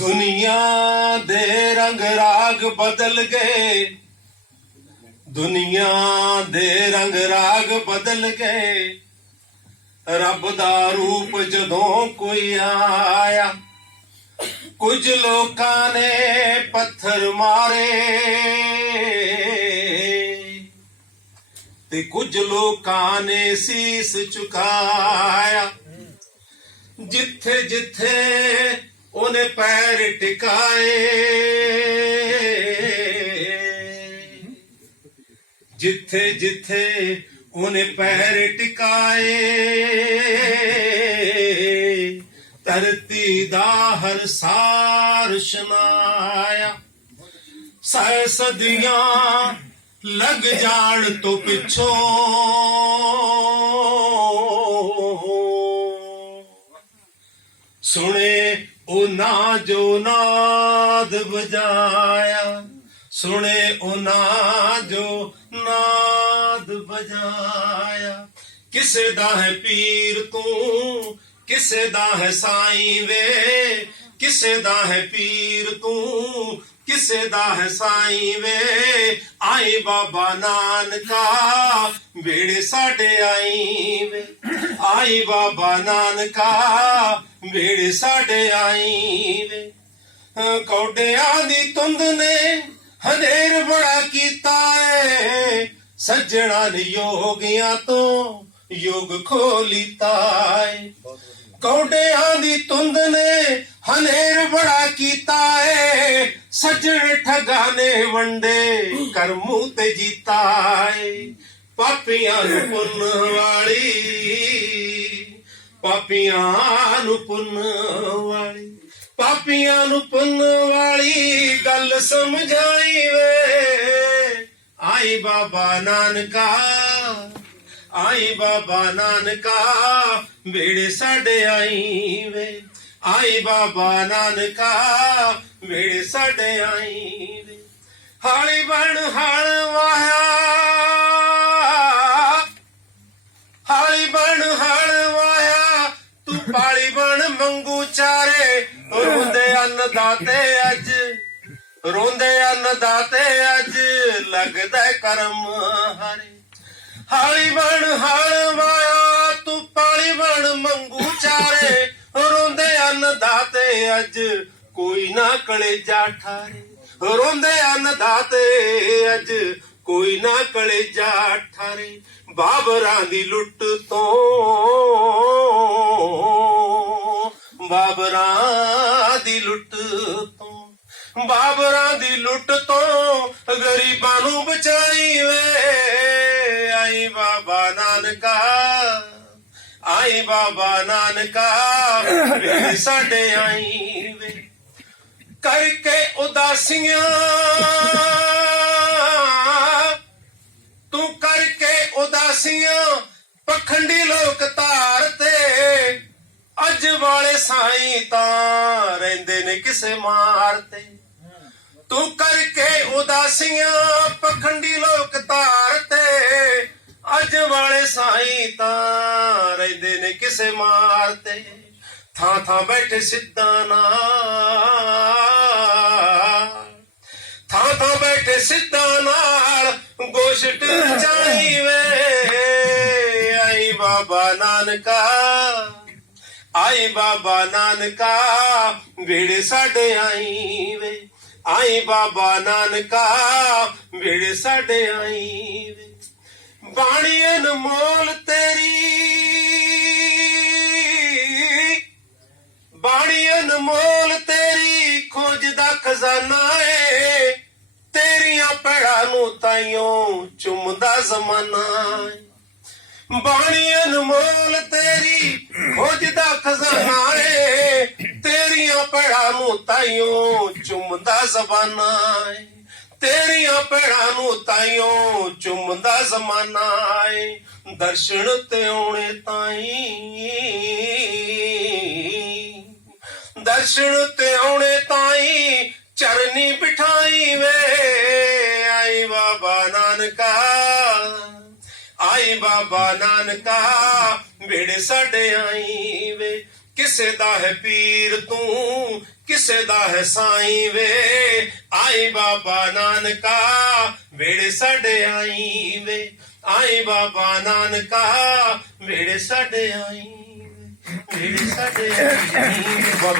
ਦੁਨੀਆ ਦੇ ਰੰਗ ਰਾਗ ਬਦਲ ਗਏ। ਦੁਨੀਆ ਦੇ ਰੰਗ ਰਾਗ ਬਦਲ ਗਏ। ਰੱਬ ਦਾ ਰੂਪ ਜਦੋਂ ਕੋਈ ਆਇਆ, ਕੁਝ ਲੋਕਾਂ ਨੇ ਪੱਥਰ ਮਾਰੇ। ਤੇ ਕੁਝ ਲੋਕਾਂ ਨੇ ਸੀਸ ਝੁਕਾਇਆ ਜਿੱਥੇ ਜਿੱਥੇ ਉਹਨੇ ਪੈਰ ਟਿਕਾਏ। ਜਿੱਥੇ ਜਿੱਥੇ ਉਹਨੇ ਪੈਰ ਟਿਕਾਏ, ਧਰਤੀ ਦਾ ਹਰ ਸਾਰ ਸ਼ਨਾਇਆ। ਸੈ ਸਦੀਆਂ ਲੱਗ ਜਾਣ ਤੋਂ ਪਿੱਛੋਂ ਸੁਣੇ ਉਹ ਨਾ ਜੋ ਨਾਦ ਬਜਾਇਆ ਸੁਣੇ ਉਹ ਨਾ ਜੋ ਨਾਦ ਬਜਾਇਆ ਕਿਸੇ ਦਾ ਹੈ ਪੀਰ ਤੂੰ, ਕਿਸੇ ਦਾ ਹੈ ਸਾਈਂ ਵੇ। ਕਿਸੇ ਦਾ ਹੈ ਪੀਰ ਤੂੰ ਕਿਸੇ ਦਾ ਹੈ ਸਾਈਂ ਵੇ ਆਈ ਬਾਬਾ ਨਾਨਕਾ ਵੇੜੇ ਸਾਡੇ ਆਈ ਵੇ ਆਈ ਬਾਬਾ ਨਾਨਕਾ ਵੇੜੇ ਸਾਡੇ ਆਈ ਵੇ ਅਹ ਕੌਡਿਆਂ ਦੀ ਤੁੰਦ ਨੇ ਹਨੇਰ ਬੜਾ ਕੀਤਾ ਏ। ਸੱਜਣਾ ਨੇ ਯੋਗੀਆਂ ਤੋਂ ਯੋਗ ਖੋਲੀਤਾ ਏ। ਕੌਡਿਆਂ ਦੀ ਤੁੰਦ ਨੇ ਹਨੇਰ ਬੜਾ ਕੀਤਾ ਏ। ਸੱਜਣ ਠਗਾ ਨੇ ਵੰਡੇ, ਕਰਮੂ ਤੇ ਜੀਤਾ ਏ। ਪਾਪੀਆਂ ਨੂੰ ਪੁੰਨ ਵਾਲੀ, ਪਾਪੀਆਂ ਨੂੰ ਪੁੰਨ ਵਾਲੀ, ਪਾਪੀਆਂ ਨੂੰ ਪੁੰਨ ਵਾਲੀ ਗੱਲ ਸਮਝਾਈ ਵੇ। ਆਈ ਬਾਬਾ ਨਾਨਕਾ ਆਈ ਬਾਬਾ ਨਾਨਕਾ ਵੇੜੇ ਸਾਡੇ ਆਈ ਵੇ ਆਈ ਬਾਬਾ ਨਾਨਕਾ ਵੇੜੇ ਸਾਡੇ ਆਈ ਵੇ ਹਾਲੀ ਬਣ ਹਲ ਵਾਇਆ ਹਾਲੀ ਬਣ ਹਲ ਵਾਇਆ ਤੂੰ ਪਾਲੀ ਬਣ ਮੰਗੂ ਚਾਰੇ। ਰੋਂਦੇ ਅੰਨ ਦਾਤੇ ਅੱਜ। ਰੋਂਦੇ ਅੰਨ ਦਾਤੇ ਅੱਜ। ਲੱਗਦਾ ਕਰਮ ਹਾਰੇ। ਹਾਲੀ ਬਣ, ਹਲ ਵਾਇਆ ਤੂੰ ਪਾਲੀ ਬਣ ਮੰਗੂ ਚਾਰੇ। ਰੋਂਦੇ ਅੰਨ ਅੱਜ ਕੋਈ ਨਾ ਕਲੇਜਾ ਠਾਰੇ। ਰੋਂਦੇ ਅੰਨਦਾਤੇ ਅੱਜ ਕੋਈ ਨਾ ਕਲੇਜਾ ਠਾਰੇ। ਬਾਬਰਾਂ ਦੀ ਲੁੱਟ ਤੋਂ, ਬਾਬਰਾਂ ਦੀ ਲੁੱਟ ਤੋਂ, ਬਾਬਰਾਂ ਦੀ ਲੁੱਟ ਤੋਂ ਗਰੀਬਾਂ ਨੂੰ ਬਚਾਈ ਵੇ। ਬਾਬਾ ਨਾਨਕਾ, ਆਈ ਬਾਬਾ ਨਾਨਕਾ ਵੇ ਸਾਡੇ ਆਈ ਵੇ। ਕਰਕੇ ਉਦਾਸੀਆਂ, ਤੂੰ ਕਰਕੇ ਉਦਾਸੀਆਂ, ਪਖੰਡੀ ਲੋਕ ਧਾਰ ਤੇ, ਅੱਜ ਵਾਲੇ ਸਾਈ ਤਾਂ ਰਹਿੰਦੇ ਨੇ ਕਿਸੇ ਮਾਰ ਤੇ। ਤੂੰ ਕਰਕੇ ਉਦਾਸੀਆਂ, ਪਖੰਡੀ ਲੋਕ ਧਾਰ ਤੇ ਅੱਜ ਵਾਲੇ ਸਾਈਂ ਤਾਂ ਰਹਿੰਦੇ ਨੇ ਕਿਸੇ ਮਾਰ ਤੇ ਥਾਂ ਥਾਂ ਬੈਠੇ ਸਿੱਧਾਂ ਨਾਲ ਥਾਂ ਥਾਂ ਬੈਠੇ ਸਿੱਧਾਂ ਨਾਲ ਗੋਸ਼ਟ ਚਾਈ ਵੇ ਆਈ ਬਾਬਾ ਨਾਨਕਾ ਆਈ ਬਾਬਾ ਨਾਨਕਾ ਵੇੜੇ ਸਾਡੇ ਆਈ ਵੇ ਆਈ ਬਾਬਾ ਨਾਨਕਾ ਵੇੜੇ ਸਾਡੇ ਆਈ ਵੇ ਬਾਣੀ ਅਨਮੋਲ ਤੇਰੀ। ਬਾਣੀ ਅਨਮੋਲ ਤੇਰੀ, ਖੋਜ ਦਾ ਖਜ਼ਾਨਾ ਏ। ਤੇਰੀਆਂ ਪੈੜਾਂ ਨੂੰ ਤਾਈਓ ਚੁੰਮਦਾ ਜ਼ਮਾਨਾ ਏ। ਬਾਣੀ ਅਨਮੋਲ ਤੇਰੀ, ਖੋਜ ਦਾ ਖਜ਼ਾਨਾ ਏ। ਤੇਰੀਆਂ ਪੈੜਾਂ ਨੂੰ ਤਾਈਓ ਚੁੰਮਦਾ ਜ਼ਮਾਨਾ ਏ। ਤੇਰੀਆਂ ਭੈਣਾਂ ਨੂੰ ਤਾਈਓ ਚੁੰਮਦਾ ਜ਼ਮਾਨਾ ਏ, ਦਰਸ਼ਨ ਤੇ ਆਉਣੇ ਤਾਈ। ਦਰਸ਼ਨ ਤੇ ਆਉਣੇ ਤਾਈ, ਚਰਨੀ ਬਿਠਾਈ ਵੇ, ਆਈ ਬਾਬਾ ਨਾਨਕਾ। ਆਈ ਬਾਬਾ ਨਾਨਕਾ ਵੇੜੇ ਸਾਡੇ ਆਈ ਵੇ। ਕਿਸੇ ਦਾ ਹੈ ਪੀਰ ਤੂੰ, ਕਿਸੇ ਦਾ ਹੈ ਸਾਈਂ ਵੇ। ਆਈ ਬਾਬਾ ਨਾਨਕਾ ਵੇੜੇ ਸਾਡੇ ਆਈ ਵੇ। ਆਈ ਬਾਬਾ ਨਾਨਕਾ ਵੇੜੇ ਸਾਡੇ ਆਈ ਵੇ। ਵੇੜੇ ਸਾਡੇ ਆਈ ਵੇ। ਬਹੁਤ